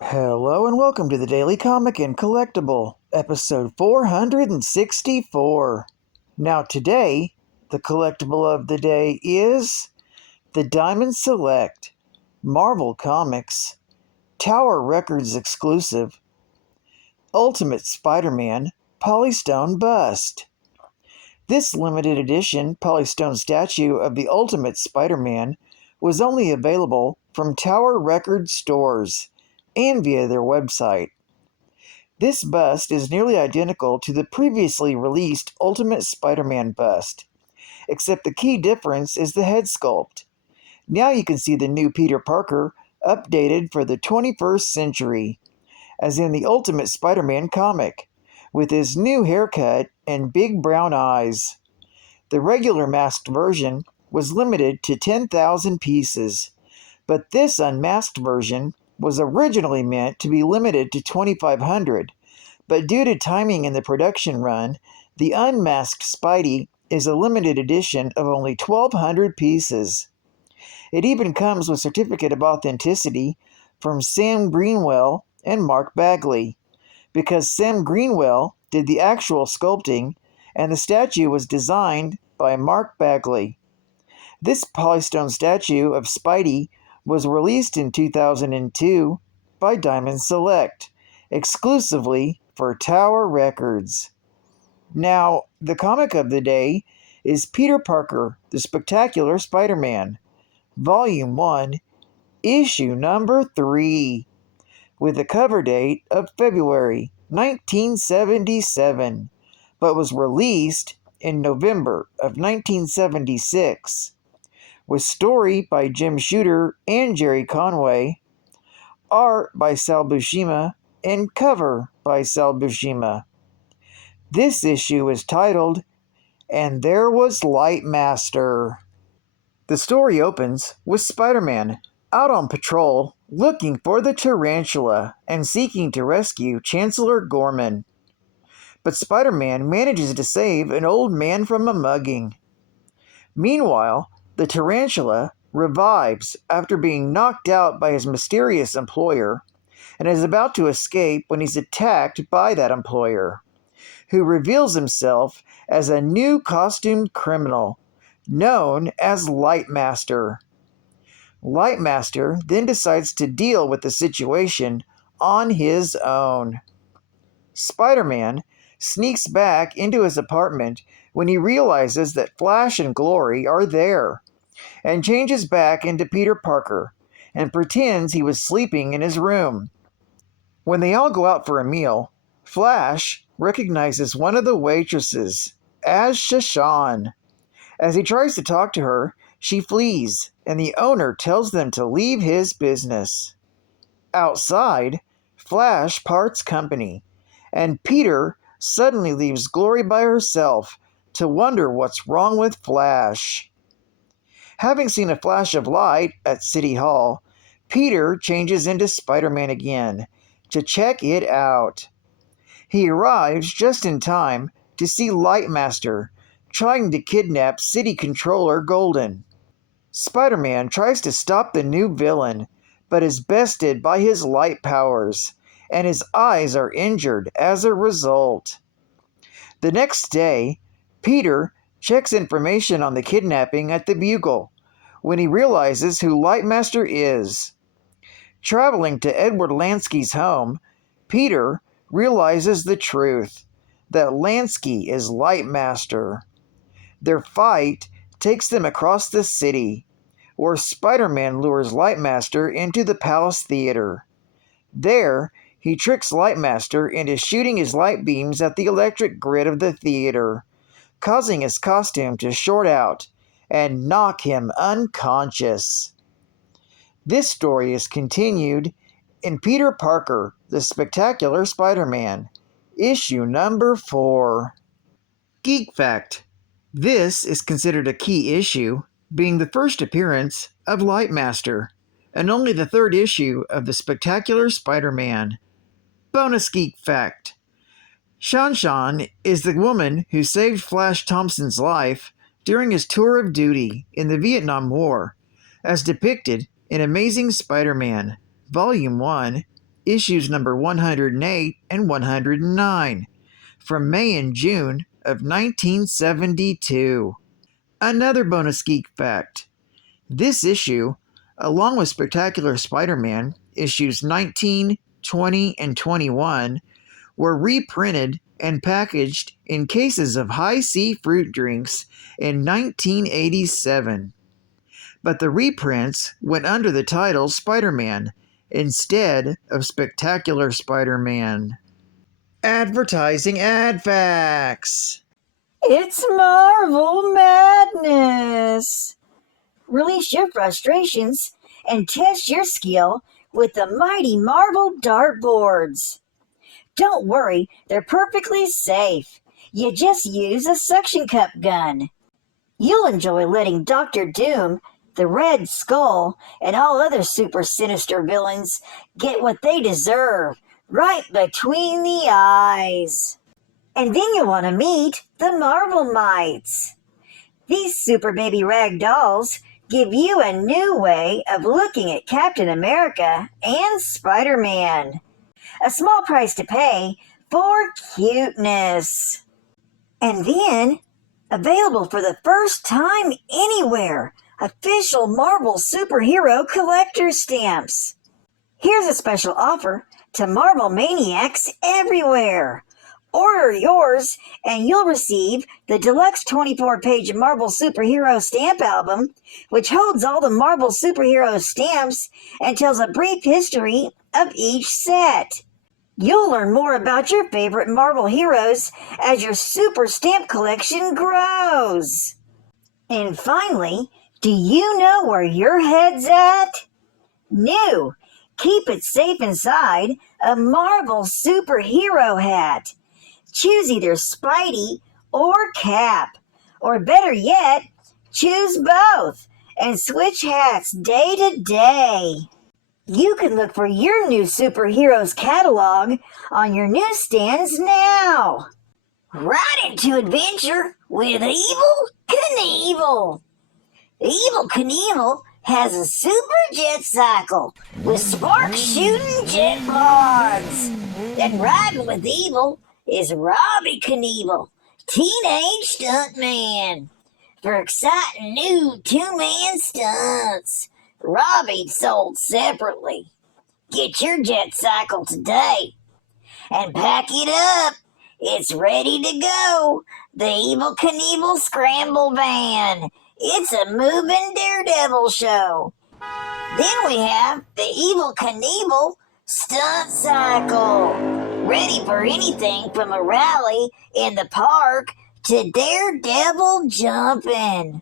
Hello and welcome to the Daily Comic and Collectible, episode 464. Now today, the collectible of the day is the Diamond Select Marvel Comics Tower Records exclusive Ultimate Spider-Man Polystone Bust. This limited edition Polystone statue of the Ultimate Spider-Man was only available from Tower Records stores and via their website. This bust is nearly identical to the previously released Ultimate Spider-Man bust, except the key difference is the head sculpt. Now you can see the new Peter Parker updated for the 21st century, as in the Ultimate Spider-Man comic, with his new haircut and big brown eyes. The regular masked version was limited to 10,000 pieces, but this unmasked version was originally meant to be limited to 2,500, but due to timing in the production run, the unmasked Spidey is a limited edition of only 1,200 pieces. It even comes with certificate of authenticity from Sam Greenwell and Mark Bagley, because Sam Greenwell did the actual sculpting and the statue was designed by Mark Bagley. This polystone statue of Spidey was released in 2002 by Diamond Select, exclusively for Tower Records. Now, the comic of the day is Peter Parker, the Spectacular Spider-Man, Volume 1, Issue number 3, with a cover date of February 1977, but was released in November of 1976. With story by Jim Shooter and Jerry Conway, art by Sal Buscema, and cover by Sal Buscema. This issue is titled, "And There Was Lightmaster." The story opens with Spider-Man out on patrol looking for the tarantula and seeking to rescue Chancellor Gorman. But Spider-Man manages to save an old man from a mugging. Meanwhile, the tarantula revives after being knocked out by his mysterious employer and is about to escape when he's attacked by that employer, who reveals himself as a new costumed criminal known as Lightmaster. Lightmaster then decides to deal with the situation on his own. Spider-Man sneaks back into his apartment when he realizes that Flash and Glory are there, and changes back into Peter Parker and pretends he was sleeping in his room. When they all go out for a meal, Flash recognizes one of the waitresses as Shashan. As he tries to talk to her, she flees, and the owner tells them to leave his business. Outside, Flash parts company, and Peter suddenly leaves Glory by herself to wonder what's wrong with Flash. Having seen a flash of light at City Hall, Peter changes into Spider-Man again to check it out. He arrives just in time to see Lightmaster trying to kidnap City Controller Golden. Spider-Man tries to stop the new villain, but is bested by his light powers, and his eyes are injured as a result. The next day, Peter checks information on the kidnapping at the Bugle when he realizes who Lightmaster is. Traveling to Edward Lansky's home, Peter realizes the truth, that Lansky is Lightmaster. Their fight takes them across the city, where Spider-Man lures Lightmaster into the Palace Theater. There, he tricks Lightmaster into shooting his light beams at the electric grid of the theater, causing his costume to short out and knock him unconscious. This story is continued in Peter Parker, the Spectacular Spider-Man, issue number 4. Geek Fact: this is considered a key issue, being the first appearance of Lightmaster, and only the third issue of the Spectacular Spider-Man. Bonus Geek Fact: Shanshan is the woman who saved Flash Thompson's life during his tour of duty in the Vietnam War, as depicted in Amazing Spider-Man, Volume 1, issues number 108 and 109, from May and June of 1972. Another bonus geek fact. This issue, along with Spectacular Spider-Man, issues 19, 20, and 21, were reprinted and packaged in cases of high-C fruit drinks in 1987. But the reprints went under the title Spider-Man instead of Spectacular Spider-Man. Advertising ad facts. It's Marvel Madness! Release your frustrations and test your skill with the mighty Marvel dartboards. Don't worry, they're perfectly safe. You just use a suction cup gun. You'll enjoy letting Dr. Doom, the Red Skull, and all other super sinister villains get what they deserve, right between the eyes. And then you'll want to meet the Marvel Mites. These super baby rag dolls give you a new way of looking at Captain America and Spider-Man. A small price to pay for cuteness. And then, available for the first time anywhere, official Marvel superhero collector stamps. Here's a special offer to Marvel maniacs everywhere. Order yours and you'll receive the deluxe 24-page Marvel Superhero Stamp Album, which holds all the Marvel Superhero stamps and tells a brief history of each set. You'll learn more about your favorite Marvel heroes as your super stamp collection grows. And finally, do you know where your head's at? New. Keep it safe inside a Marvel superhero hat. Choose either Spidey or Cap. Or better yet, choose both and switch hats day to day. You can look for your new superheroes catalog on your newsstands now. Right into adventure with Evel Knievel. Evel Knievel has a super jet cycle with spark-shooting jet rods. And riding with Evel is Robbie Knievel, teenage stuntman, for exciting new two-man stunts. Robbie sold separately. Get your jet cycle today and pack it up. It's ready to go. The Evel Knievel Scramble Van. It's a moving daredevil show. Then we have the Evel Knievel Stunt Cycle. Ready for anything from a rally in the park to daredevil jumping.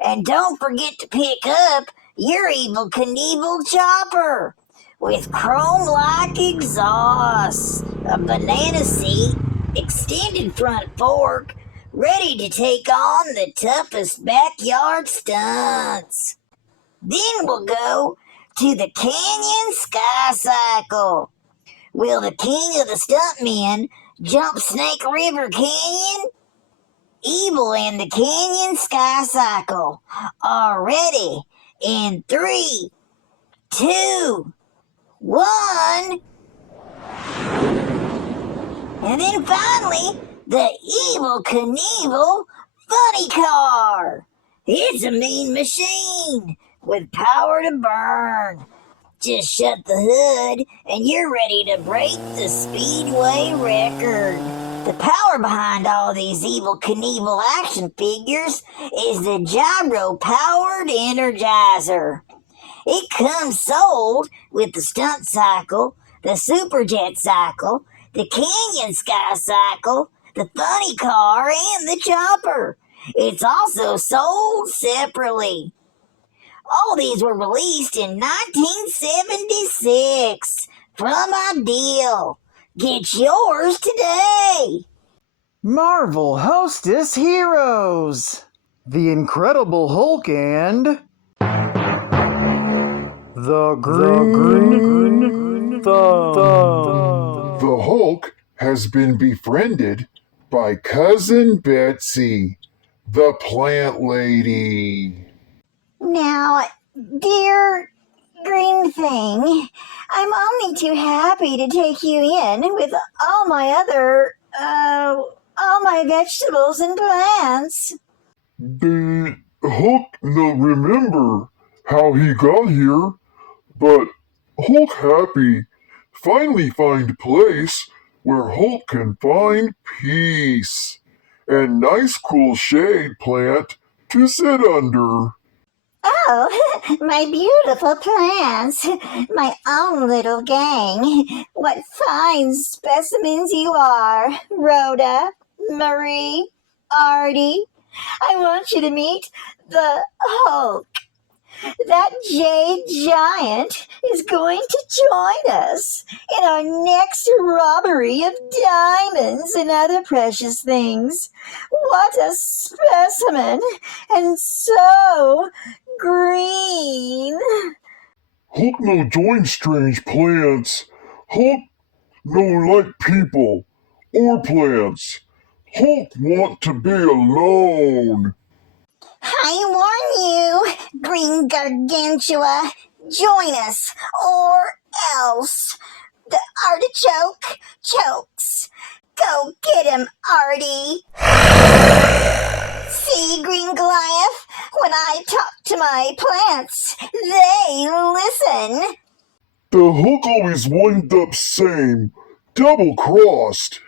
And don't forget to pick up your Evel Knievel chopper with chrome-like exhaust, a banana seat, extended front fork, ready to take on the toughest backyard stunts. Then we'll go to the Canyon Sky Cycle. Will the king of the stuntmen jump Snake River Canyon? Evel and the Canyon Sky Cycle are ready in 3, 2, 1. And then finally, the Evel Knievel Funny Car. It's a mean machine with power to burn. Just shut the hood and you're ready to break the Speedway record. The power behind all these Evel Knievel action figures is the gyro-powered Energizer. It comes sold with the Stunt Cycle, the Super Jet Cycle, the Canyon Sky Cycle, the Funny Car, and the Chopper. It's also sold separately. All these were released in 1976 from Ideal. Get yours today. Marvel Hostess Heroes. The Incredible Hulk and the Green Thumb. The Hulk has been befriended by Cousin Betsy, the plant lady. Now, dear, green thing. I'm only too happy to take you in with all my all my vegetables and plants. The Hulk no remember how he got here, but Hulk happy finally find place where Hulk can find peace and nice cool shade plant to sit under. Oh, my beautiful plants. My own little gang. What fine specimens you are, Rhoda, Marie, Artie. I want you to meet the Hulk. That jade giant is going to join us in our next robbery of diamonds and other precious things. What a specimen! And so green. Hulk no join strange plants. Hulk no like people or plants. Hulk want to be alone. I warn you, Green Gargantua, join us, or else. The artichoke chokes. Go get him, Artie. See, Green Goliath, when I talk to my plants, they listen. The Hulk always wind up same, double-crossed.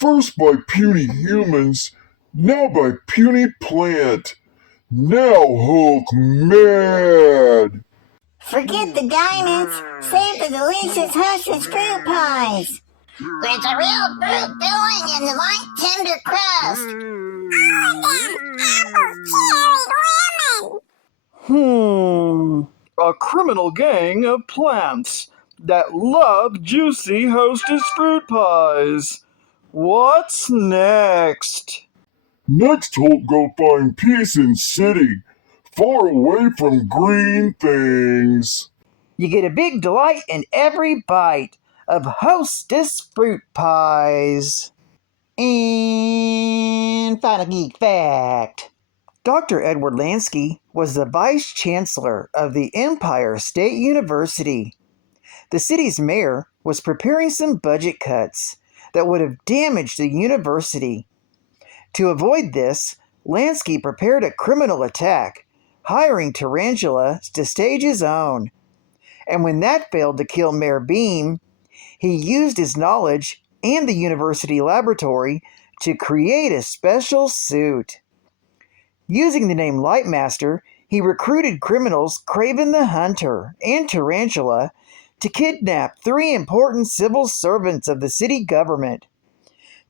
First by puny humans, now by puny plant. Now Hulk mad. Forget the diamonds, save the delicious hostess fruit pies. With a real fruit filling and the light tender crust. A criminal gang of plants that love juicy hostess fruit pies. What's next? Next Hulk go find peace in city, far away from green things. You get a big delight in every bite of hostess fruit pies. And final geek fact. Dr. Edward Lansky was the Vice Chancellor of the Empire State University. The city's mayor was preparing some budget cuts that would have damaged the university. To avoid this, Lansky prepared a criminal attack, hiring Tarantula to stage his own. And when that failed to kill Mayor Beam, he used his knowledge and the university laboratory to create a special suit. Using the name Lightmaster, he recruited criminals Craven the Hunter and Tarantula to kidnap 3 important civil servants of the city government.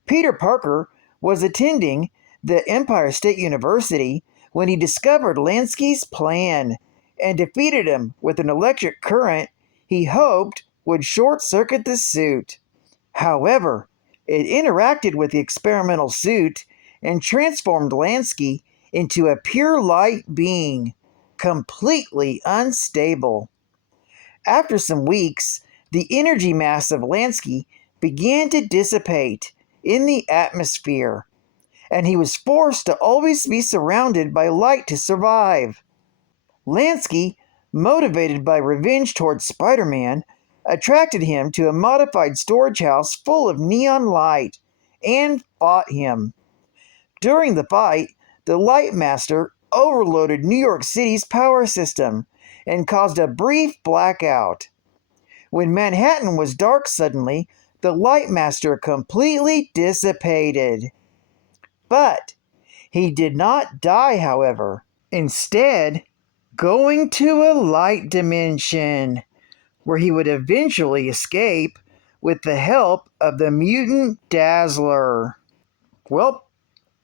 Peter Parker was attending the Empire State University when he discovered Lansky's plan and defeated him with an electric current he hoped would short-circuit the suit. However, it interacted with the experimental suit and transformed Lansky into a pure light being, completely unstable. After some weeks, the energy mass of Lansky began to dissipate in the atmosphere, and he was forced to always be surrounded by light to survive. Lansky, motivated by revenge towards Spider-Man, attracted him to a modified storage house full of neon light and fought him. During the fight, the Lightmaster overloaded New York City's power system and caused a brief blackout. When Manhattan was dark suddenly, the Lightmaster completely dissipated. But he did not die, however. Instead, going to a light dimension, where he would eventually escape with the help of the mutant Dazzler. Well,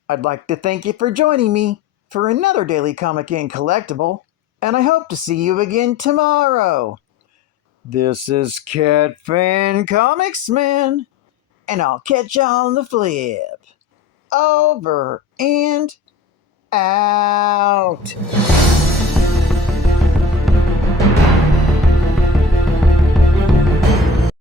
I'd like to thank you for joining me for another Daily Comic and Collectible, and I hope to see you again tomorrow. This is Cat Fan Comics Man, and I'll catch you on the flip. Over and out.